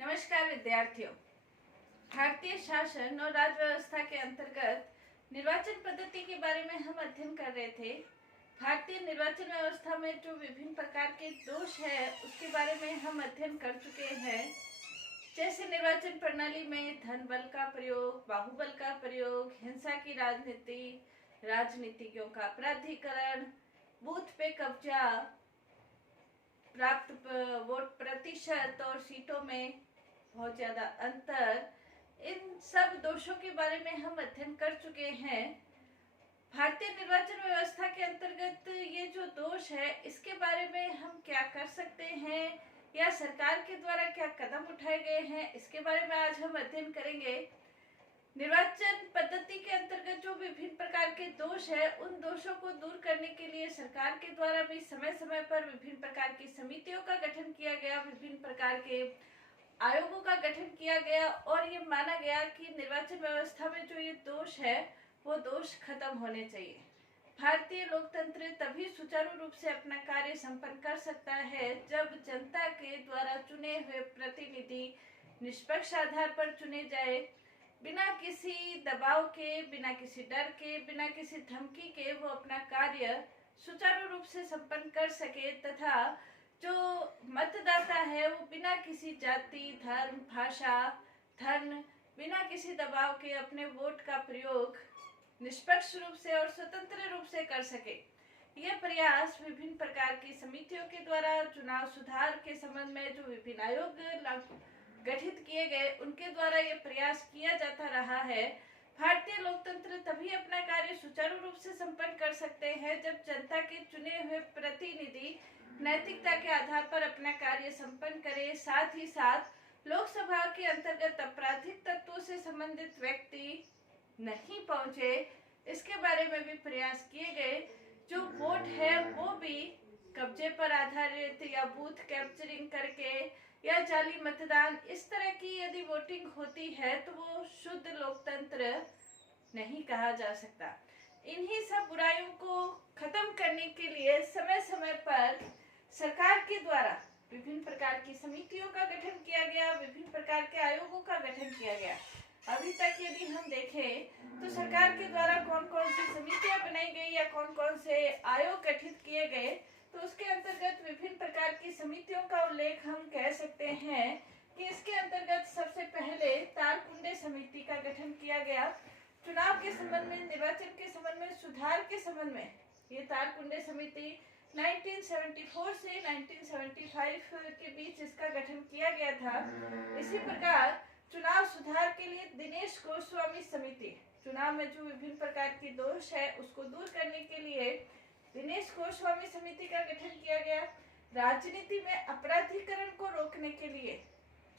नमस्कार विद्यार्थियों। भारतीय शासन और राज्य व्यवस्था के अंतर्गत निर्वाचन पद्धति के बारे में हम अध्ययन कर रहे थे। भारतीय निर्वाचन व्यवस्था में जो विभिन्न प्रकार के दोष है उसके बारे में हम अध्ययन कर चुके हैं। जैसे निर्वाचन प्रणाली में धन बल का प्रयोग, बाहुबल का प्रयोग, हिंसा की राजनीति, राजनीतिज्ञों का अपराधीकरण, बूथ पे कब्जा, प्राप्त वोट प्रतिशत और सीटों में बहुत ज्यादा अंतर, इन सब दोषों के बारे में हम अध्ययन कर चुके हैं। भारतीय निर्वाचन व्यवस्था के अंतर्गत ये जो दोष है इसके बारे में हम क्या कर सकते हैं या सरकार के द्वारा क्या कदम उठाए गए हैं, इसके बारे में आज हम अध्ययन करेंगे। निर्वाचन पद्धति के अंतर्गत जो विभिन्न प्रकार के दोष है उन दोषों को दूर करने के लिए सरकार के द्वारा भी समय समय पर विभिन्न प्रकार की समितियों का गठन किया गया, विभिन्न प्रकार के आयोगों का गठन किया गया और ये माना गया कि निर्वाचन व्यवस्था में जो ये दोष है वो दोष खत्म होने चाहिए। भारतीय लोकतंत्र तभी सुचारू रूप से अपना कार्य संपन्न कर सकता है जब जनता के द्वारा चुने हुए प्रतिनिधि निष्पक्ष आधार पर चुने जाए, बिना किसी दबाव के, बिना किसी डर के, बिना किसी धमकी के वो अपना कार्य सुचारू रूप से संपन्न कर सके तथा जो मतदाता है वो बिना किसी जाति, धर्म, भाषा, धन, बिना किसी दबाव के अपने वोट का प्रयोग निष्पक्ष रूप से और स्वतंत्र रूप से कर सके। यह प्रयास विभिन्न प्रकार की समितियों के द्वारा चुनाव सुधार के संबंध में जो विभिन्न आयोग गठित किए गए उनके द्वारा यह प्रयास किया जाता रहा है। भारतीय लोकतंत्र तभी अपना कार्य सुचारू रूप से संपन्न कर सकते हैं जब जनता के चुने हुए प्रतिनिधि नैतिकता के आधार पर अपना कार्य संपन्न करे, साथ ही साथ लोकसभा के अंतर्गत आपराधिक तत्वों से संबंधित व्यक्ति नहीं पहुंचे, इसके बारे में भी प्रयास किए गए। जो वोट है वो भी कब्जे पर आधारित या बूथ कैप्चरिंग करके या जाली मतदान, इस तरह की यदि वोटिंग होती है तो वो शुद्ध लोकतंत्र नहीं कहा जा सकता। इन्हीं सब बुराइयों को खत्म करने के लिए समय समय पर सरकार के द्वारा विभिन्न प्रकार की समितियों का गठन किया गया, विभिन्न प्रकार के आयोगों का गठन किया गया। अभी तक यदि हम देखें तो सरकार के द्वारा कौन कौन सी समितियां बनाई गई या कौन कौन से आयोग गठित किए गए, तो उसके अंतर्गत विभिन्न प्रकार की समितियों का उल्लेख हम कह सकते हैं कि इसके अंतर्गत सबसे पहले तारकुंडे समिति का गठन किया गया। चुनाव के संबंध में, निर्वाचन के संबंध में, सुधार के संबंध में ये तारकुंडे समिति 1974 से 1975 के बीच इसका गठन किया गया था। इसी प्रकार चुनाव सुधार के लिए दिनेश गोस्वामी समिति, चुनाव में जो विभिन्न प्रकार की दोष है उसको दूर करने के लिए दिनेश गोस्वामी समिति का गठन किया गया। राजनीति में अपराधीकरण को रोकने के लिए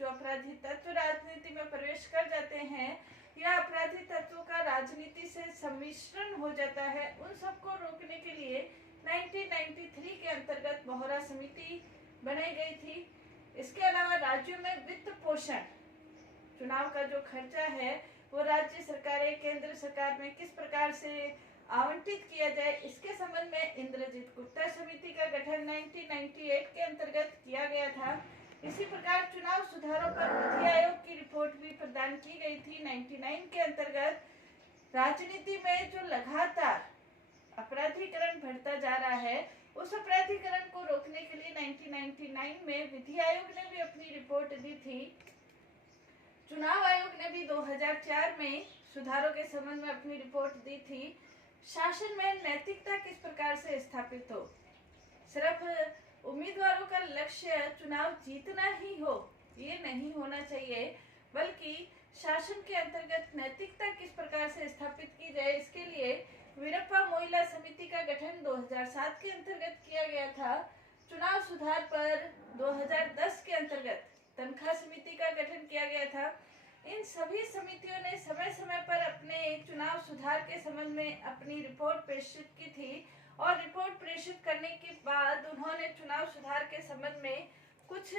जो अपराधी तत्व राजनीति में प्रवेश कर जाते हैं या अपराधी तत्वों का राजनीति से सम्मिश्रण हो जाता है, उन सबको रोकने के लिए 1993 के अंतर्गत बोहरा समिति बनाई गई थी। इसके अलावा राज्यों में वित्त पोषण, चुनाव का जो खर्चा है वो राज्य सरकारें केंद्र सरकार में किस प्रकार से आवंटित किया जाए, इसके संबंध में इंद्रजीत गुप्ता समिति का गठन 1998 के अंतर्गत किया गया था। इसी प्रकार चुनाव सुधारों पर विधि आयोग की रिपोर्ट भी प्रदान की गई थी 99 के अंतर्गत। राजनीति में जो लगातार अपराधीकरण बढ़ता जा रहा है उस अपराधीकरण को रोकने के लिए 1999 में विधि आयोग ने भी अपनी रिपोर्ट दी थी। चुनाव आयोग ने भी 2004 में सुधारों के संबंध में अपनी रिपोर्ट दी थी। शासन में नैतिकता किस प्रकार से स्थापित हो, सिर्फ उम्मीदवारों का लक्ष्य चुनाव जीतना ही हो ये नहीं होना चाहिए, बल्कि शासन के अंतर्गत नैतिकता किस प्रकार से स्थापित की जाए, इसके लिए वीरप्पा मोइला समिति का गठन 2007 के अंतर्गत किया गया था। चुनाव सुधार पर 2010 के अंतर्गत तनखा समिति का गठन किया गया था। इन सभी समितियों ने समय समय पर अपने चुनाव सुधार के संबंध में अपनी रिपोर्ट प्रेषित की थी और रिपोर्ट प्रेषित करने के बाद उन्होंने चुनाव सुधार के संबंध में कुछ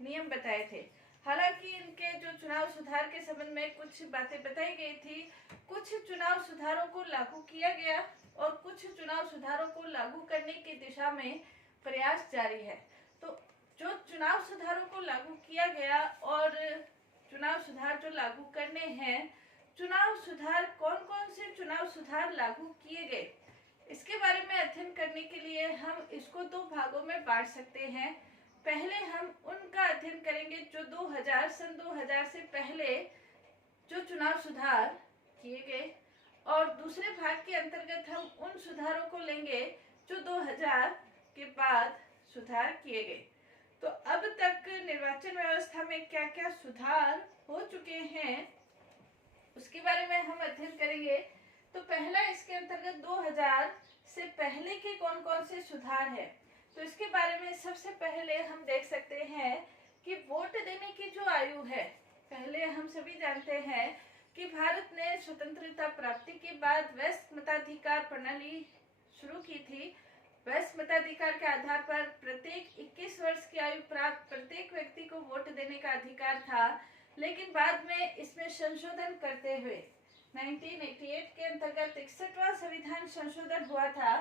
नियम बताए थे। हालांकि इनके जो चुनाव सुधार के संबंध में कुछ बातें बताई गई थी, कुछ चुनाव सुधारों को लागू किया गया और कुछ चुनाव सुधारों को लागू करने की दिशा में प्रयास जारी है। तो जो चुनाव सुधारों को लागू किया गया और चुनाव सुधार जो लागू करने हैं, चुनाव सुधार कौन कौन से चुनाव सुधार लागू किए गए, इसके बारे में अध्ययन करने के लिए हम इसको दो भागों में बांट सकते हैं। पहले हम उनका अध्ययन करेंगे जो सन 2000 से पहले जो चुनाव सुधार किए गए, और दूसरे भाग के अंतर्गत हम उन सुधारों को लेंगे जो 2000 के बाद सुधार किए गए। तो अब तक निर्वाचन व्यवस्था में क्या क्या सुधार हो चुके हैं उसके बारे में हम अध्ययन करेंगे। तो पहला इसके अंतर्गत 2000 से पहले के कौन कौन से सुधार है, तो इसके बारे में सबसे पहले हम देख सकते हैं कि वोट देने की जो आयु है, पहले हम सभी जानते हैं कि भारत ने स्वतंत्रता प्राप्ति के बाद वयस्क मताधिकार प्रणाली शुरू की थी। वयस्क मताधिकार के आधार पर प्रत्येक 21 वर्ष की आयु प्राप्त प्रत्येक व्यक्ति को वोट देने का अधिकार था, लेकिन बाद में इसमें संशोधन करते हुए 1988 के अंतर्गत 61वां संविधान संशोधन हुआ था,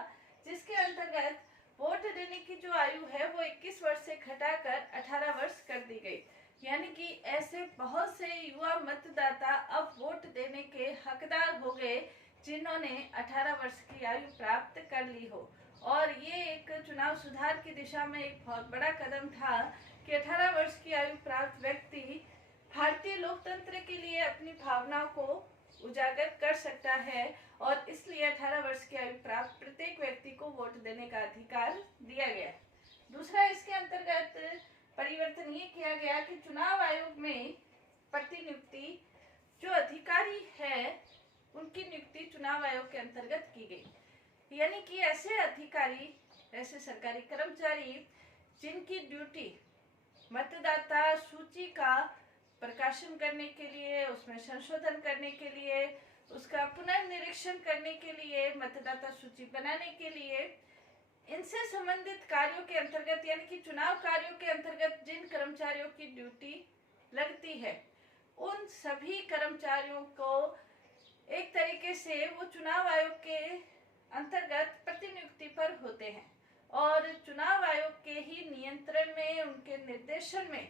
जिसके अंतर्गत वोट देने की जो आयु है वो 21 वर्ष से घटाकर 18 वर्ष कर दी गई। यानी कि ऐसे बहुत से युवा मतदाता अब वोट देने के हकदार हो गए जिन्होंने 18 वर्ष की आयु प्राप्त कर ली हो। और ये एक चुनाव सुधार की दिशा में एक बहुत बड़ा कदम था कि 18 वर्ष की आयु प्राप्त व्यक्ति भारतीय लोकतंत्र के लिए अपनी भावनाओं को उजागर कर सकता है, और इसलिए 18 वर्ष की आयु प्राप्त प्रत्येक व्यक्ति को वोट देने का अधिकार दिया गया। दूसरा इसके अंतर्गत परिवर्तन ये किया गया कि चुनाव आयोग में प्रतिनियुक्ति जो अधिकारी है उनकी नियुक्ति चुनाव आयोग के अंतर्गत की गई। यानी कि ऐसे अधिकारी, ऐसे सरकारी कर्मचारी जिनकी ड्यूटी मतदाता सूची का प्रकाशन करने के लिए, उसमें संशोधन करने के लिए, उसका पुनर्निरीक्षण करने के लिए, मतदाता सूची बनाने के लिए, इनसे संबंधित कार्यों के अंतर्गत, यानी कि चुनाव कार्यों के अंतर्गत जिन कर्मचारियों की ड्यूटी लगती है, उन सभी कर्मचारियों को एक तरीके से वो चुनाव आयोग के अंतर्गत प्रतिनियुक्ति पर होते हैं, और चुनाव आयोग के ही नियंत्रण में, उनके निर्देशन में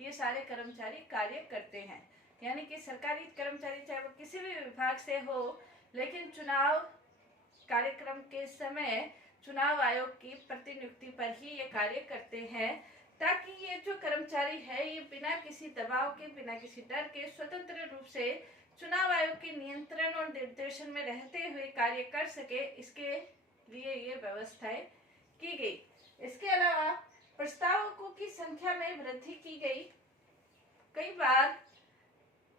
ये सारे कर्मचारी कार्य करते हैं। यानी कि सरकारी कर्मचारी चाहे वो किसी भी विभाग से हो, लेकिन चुनाव कार्यक्रम के समय चुनाव आयोग की प्रतिनियुक्ति पर ही ये कार्य करते हैं, ताकि ये जो कर्मचारी है ये बिना किसी दबाव के, बिना किसी डर के स्वतंत्र रूप से चुनाव आयोग के नियंत्रण और निर्देशन में रहते हुए कार्य कर सके, इसके लिए ये व्यवस्थाएं की गई। इसके अलावा प्रस्तावकों की संख्या में वृद्धि की गई। कई बार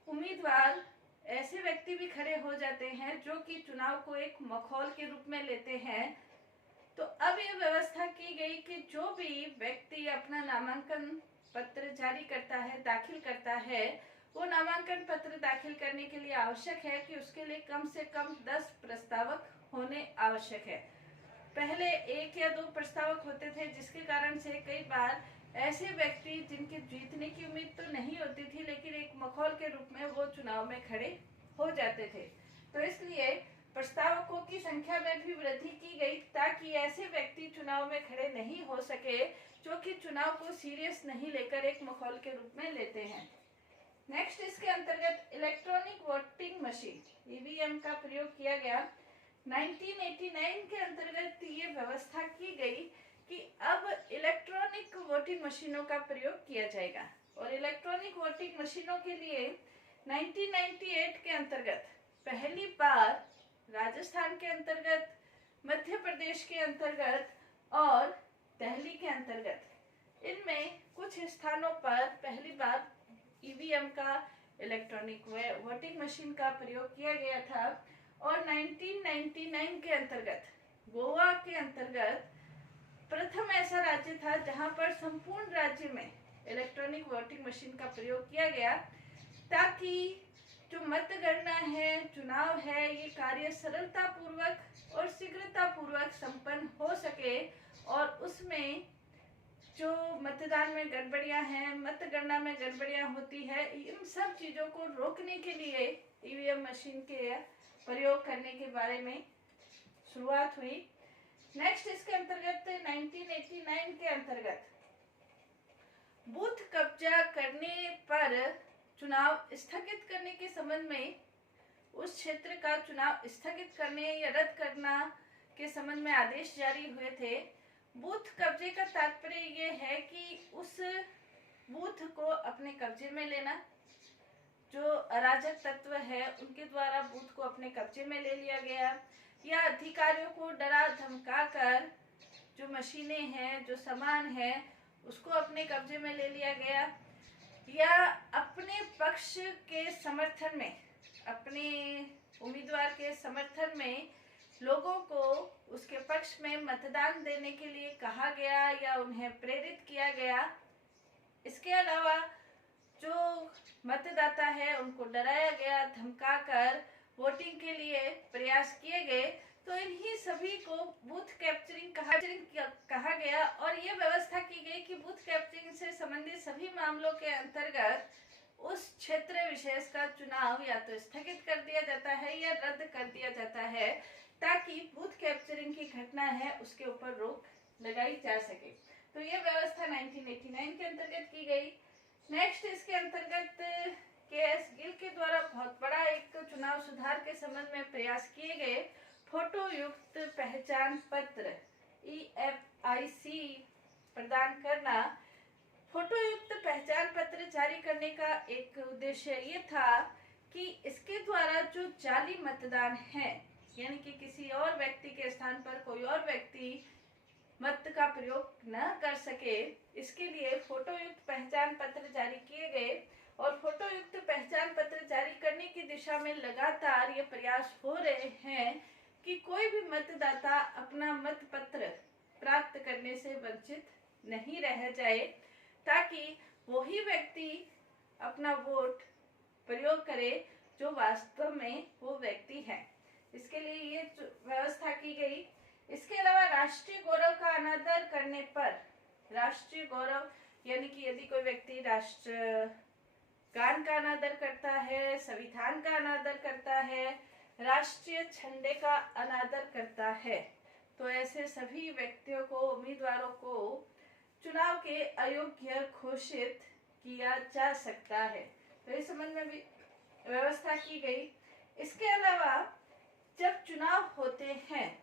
उम्मीदवार ऐसे व्यक्ति भी खड़े हो जाते हैं जो कि चुनाव को एक मखौल के रूप में लेते हैं, तो अब ये व्यवस्था की गई कि जो भी व्यक्ति अपना नामांकन पत्र जारी करता है, दाखिल करता है, वो नामांकन पत्र दाखिल करने के लिए आवश्यक है कि उसके लिए कम से कम 10 प्रस्तावक होने आवश्यक है। पहले 1 या 2 प्रस्तावक होते थे, जिसके कारण से कई बार ऐसे व्यक्ति जिनके जीतने की उम्मीद तो नहीं होती थी, लेकिन एक मखौल के रूप में वो चुनाव में खड़े हो जाते थे। तो इसलिए प्रस्तावकों की संख्या में भी वृद्धि की गई, ताकि ऐसे व्यक्ति चुनाव में खड़े नहीं हो सके जो कि चुनाव को सीरियस नहीं लेकर एक मखौल के रूप में लेते हैं। नेक्स्ट इसके अंतर्गत इलेक्ट्रॉनिक वोटिंग मशीन ईवीएम का प्रयोग किया गया। 1989 के अंतर्गत ये व्यवस्था की गई कि अब इलेक्ट्रॉनिक वोटिंग मशीनों का प्रयोग किया जाएगा, और इलेक्ट्रॉनिक वोटिंग मशीनों के लिए 1998 के अंतर्गत पहली बार राजस्थान के अंतर्गत, मध्य प्रदेश के अंतर्गत और दिल्ली के अंतर्गत इनमें कुछ स्थानों पर पहली बार ईवीएम का, इलेक्ट्रॉनिक वोटिंग मशीन का प्रयोग किया गया था। और 1999 के अंतर्गत गोवा के अंतर्गत प्रथम ऐसा राज्य था जहां पर संपूर्ण राज्य में इलेक्ट्रॉनिक वोटिंग मशीन का प्रयोग किया गया, ताकि जो मतगणना है, चुनाव है, ये कार्य सरलता पूर्वक और शीघ्रता पूर्वक संपन्न हो सके, और उसमें जो मतदान में गड़बड़ियां हैं, मतगणना में गड़बड़ियां होती है, इन सब चीजों को रोकने के लिए ईवीएम मशीन के प्रयोग करने के बारे में शुरुआत हुई। नेक्स्ट इसके अंतर्गत 1989 के अंतर्गत बूथ कब्जा करने पर चुनाव स्थगित करने के संबंध में, उस क्षेत्र का चुनाव स्थगित करने या रद्द करना के संबंध में आदेश जारी हुए थे। बूथ कब्जे का तात्पर्य ये है कि उस बूथ को अपने कब्जे में लेना, जो अराजक तत्व है उनके द्वारा बूथ को अपने कब्जे में ले लिया गया, या अधिकारियों को डरा धमका कर जो मशीनें हैं, जो सामान है, उसको अपने कब्जे में ले लिया गया, या अपने पक्ष के समर्थन में, अपने उम्मीदवार के समर्थन में लोगों को उसके पक्ष में मतदान देने के लिए कहा गया या उन्हें प्रेरित किया गया। इसके अलावा जो मतदाता है उनको डराया गया, धमकाकर वोटिंग के लिए प्रयास किए गए। तो इन्हीं सभी को बूथ कैप्चरिंग कहा गया और ये व्यवस्था की गई कि बूथ कैप्चरिंग से संबंधित सभी मामलों के अंतर्गत उस क्षेत्र विशेष का चुनाव या तो स्थगित कर दिया जाता है या रद्द कर दिया जाता है, ताकि बूथ कैप्चरिंग की घटना है उसके ऊपर रोक लगाई जा सके। तो ये व्यवस्था 1989 के अंतर्गत की गई। नेक्स्ट इसके अंतर्गत के.एस. गिल के द्वारा बहुत बड़ा एक चुनाव सुधार के संबंध में प्रयास किए गए। फोटो युक्त पहचान पत्र EFIC प्रदान करना। फोटो युक्त पहचान पत्र जारी करने का एक उद्देश्य ये था कि इसके द्वारा जो जाली मतदान है, यानी कि किसी और व्यक्ति के स्थान पर कोई और व्यक्ति मत का प्रयोग न कर सके, इसके लिए फोटो युक्त पहचान पत्र जारी किए गए। और फोटो युक्त पहचान पत्र जारी करने की दिशा में लगातार ये प्रयास हो रहे हैं कि कोई भी मतदाता अपना मत पत्र प्राप्त करने से वंचित नहीं रह जाए, ताकि वही व्यक्ति अपना वोट प्रयोग करे जो वास्तव में वो व्यक्ति है। इसके लिए ये व्यवस्था की गई। इसके अलावा राष्ट्रीय गौरव का अनादर करने पर, राष्ट्रीय गौरव यानी कि यदि कोई व्यक्ति राष्ट्रगान का अनादर करता है, संविधान का अनादर करता है, राष्ट्रीय झंडे का अनादर करता है, तो ऐसे सभी व्यक्तियों को, उम्मीदवारों को चुनाव के अयोग्य घोषित किया जा सकता है। तो इस संबंध में भी व्यवस्था की गई। इसके अलावा जब चुनाव होते हैं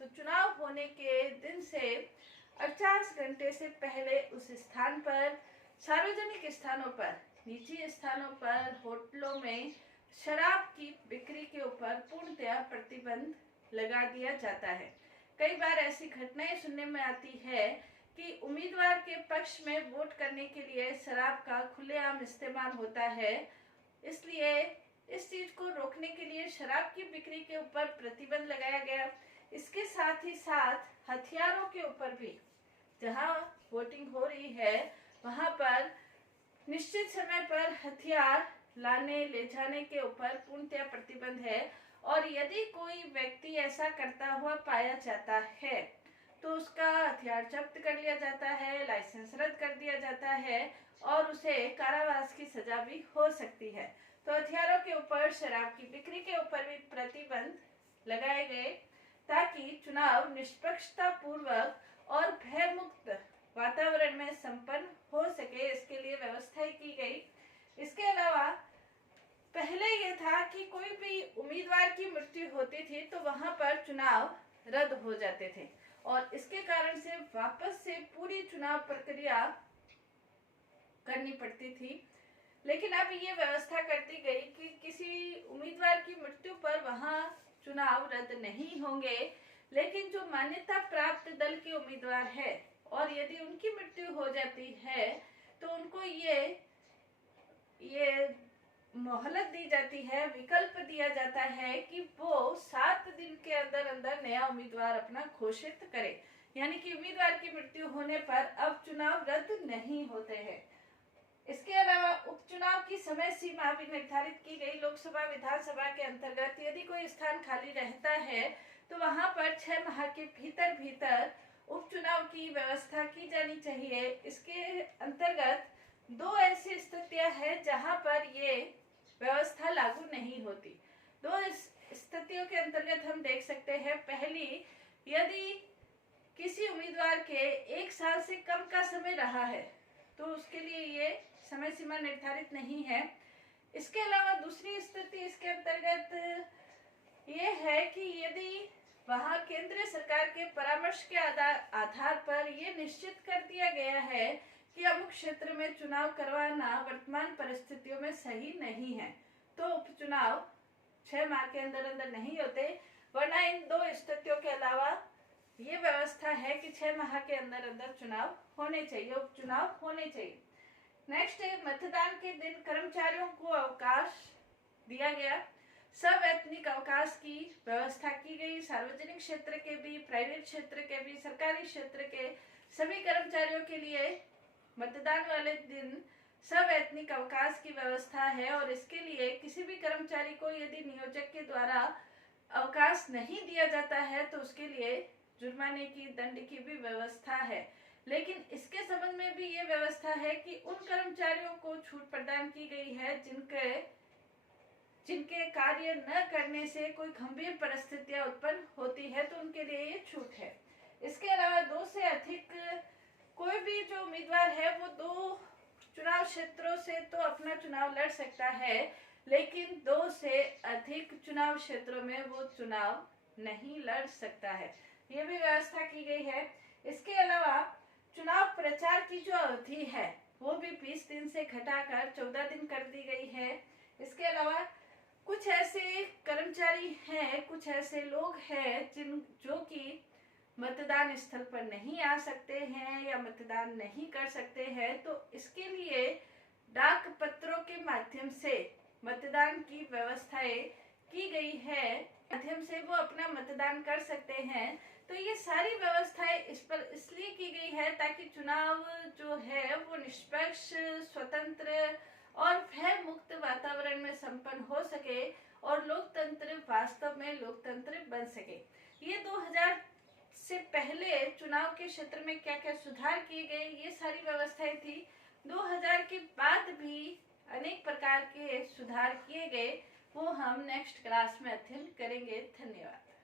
तो चुनाव होने के दिन से 50 घंटे से पहले उस स्थान पर, सार्वजनिक स्थानों पर, निजी स्थानों पर, होटलों में शराब की बिक्री के ऊपर पूर्णतया प्रतिबंध लगा दिया जाता है। कई बार ऐसी घटनाएं सुनने में आती है कि उम्मीदवार के पक्ष में वोट करने के लिए शराब का खुलेआम इस्तेमाल होता है। इसलिए इस चीज को रोकने के लिए शराब की बिक्री के ऊपर प्रतिबंध लगाया गया। इसके साथ ही साथ हथियारों के ऊपर भी, जहां वोटिंग हो रही है वहां पर निश्चित समय पर हथियार लाने ले जाने के ऊपर पूर्णतया प्रतिबंध है। और यदि कोई व्यक्ति ऐसा करता हुआ पाया जाता है तो उसका हथियार जब्त कर लिया जाता है, लाइसेंस रद्द कर दिया जाता है और उसे कारावास की सजा भी हो सकती है। तो हथियारों के ऊपर, शराब की बिक्री के ऊपर भी प्रतिबंध लगाए गए, ताकि चुनाव निष्पक्षता पूर्वक और भयमुक्त वातावरण में संपन्न हो सके। इसके लिए व्यवस्थाएं की गई। इसके अलावा पहले यह था कि कोई भी उम्मीदवार की मृत्यु होती थी तो वहां पर चुनाव रद्द हो जाते थे और इसके कारण से वापस से पूरी चुनाव प्रक्रिया करनी पड़ती थी। लेकिन अब ये व्यवस्था करती गई कि किसी उम्मीदवार की मृत्यु पर वहां चुनाव रद्द नहीं होंगे, लेकिन जो मान्यता प्राप्त दल के उम्मीदवार है और यदि उनकी मृत्यु हो जाती है तो उनको ये मोहलत दी जाती है, विकल्प दिया जाता है कि वो 7 दिन के अंदर अंदर नया उम्मीदवार अपना घोषित करे। यानी कि उम्मीदवार की मृत्यु होने पर अब चुनाव रद्द नहीं होते हैं। इसके अलावा उपचुनाव की समय सीमा भी निर्धारित की गई। लोकसभा, विधानसभा के अंतर्गत यदि कोई स्थान खाली रहता है तो वहां पर 6 माह के भीतर उपचुनाव की व्यवस्था की जानी चाहिए। इसके अंतर्गत 2 ऐसी स्थितियां हैं जहां पर ये व्यवस्था लागू नहीं होती। 2 स्थितियों के अंतर्गत हम देख सकते हैं। पहली, यदि किसी उम्मीदवार के 1 साल से कम का समय रहा है तो उसके लिए ये समय सीमा निर्धारित नहीं है। इसके अलावा दूसरी स्थिति इसके अंतर्गत ये है कि यदि वहाँ केंद्रीय सरकार के परामर्श के आधार पर ये निश्चित कर दिया गया है कि अमुक क्षेत्र में चुनाव करवाना वर्तमान परिस्थितियों में सही नहीं है, तो उपचुनाव 6 माह के अंदर अंदर नहीं होते, वरना इन 2 स्थितियों के अलावा ये व्यवस्था है कि 6 माह के अंदर अंदर चुनाव होने चाहिए, उपचुनाव होने चाहिए। नेक्स्ट है मतदान के दिन कर्मचारियों को अवकाश दिया गया। सब एथनिक अवकाश की व्यवस्था की गई। सार्वजनिक क्षेत्र के भी, प्राइवेट क्षेत्र के भी, सरकारी क्षेत्र के सभी कर्मचारियों के लिए मतदान वाले दिन सब एथनिक अवकाश की व्यवस्था है और इसके लिए किसी भी कर्मचारी को यदि नियोजक के द्वारा अवकाश नहीं दिया जाता है तो उसके लिए जुर्माने की, दंड की भी व्यवस्था है। लेकिन इसके संबंध में भी ये व्यवस्था है कि उन कर्मचारियों को छूट प्रदान की गई है जिनके कार्य न करने से कोई गंभीर परिस्थितियां उत्पन्न होती है, तो उनके लिए ये छूट है। इसके अलावा 2 से अधिक कोई भी जो उम्मीदवार है वो 2 चुनाव क्षेत्रों से तो अपना चुनाव लड़ सकता है, लेकिन 2 से अधिक चुनाव क्षेत्रों में वो चुनाव नहीं लड़ सकता है। ये भी व्यवस्था की गई है। इसके अलावा चुनाव प्रचार की जो अवधि है वो भी 20 दिन से घटाकर 14 दिन कर दी गई है। इसके अलावा कुछ ऐसे कर्मचारी हैं, कुछ ऐसे लोग हैं जो कि मतदान स्थल पर नहीं आ सकते हैं या मतदान नहीं कर सकते हैं, तो इसके लिए डाक पत्रों के माध्यम से मतदान की व्यवस्थाएं की गई है, माध्यम से वो अपना मतदान कर सकते हैं। तो ये सारी व्यवस्थाएं इस पर इसलिए की गई है ताकि चुनाव जो है वो निष्पक्ष, स्वतंत्र और भय मुक्त वातावरण में संपन्न हो सके और लोकतंत्र वास्तव में लोकतंत्र बन सके। ये 2000 से पहले चुनाव के क्षेत्र में क्या क्या सुधार किए गए, ये सारी व्यवस्थाएं थी। 2000 के बाद भी अनेक प्रकार के सुधार किए गए, वो हम नेक्स्ट क्लास में अध्ययन करेंगे। धन्यवाद।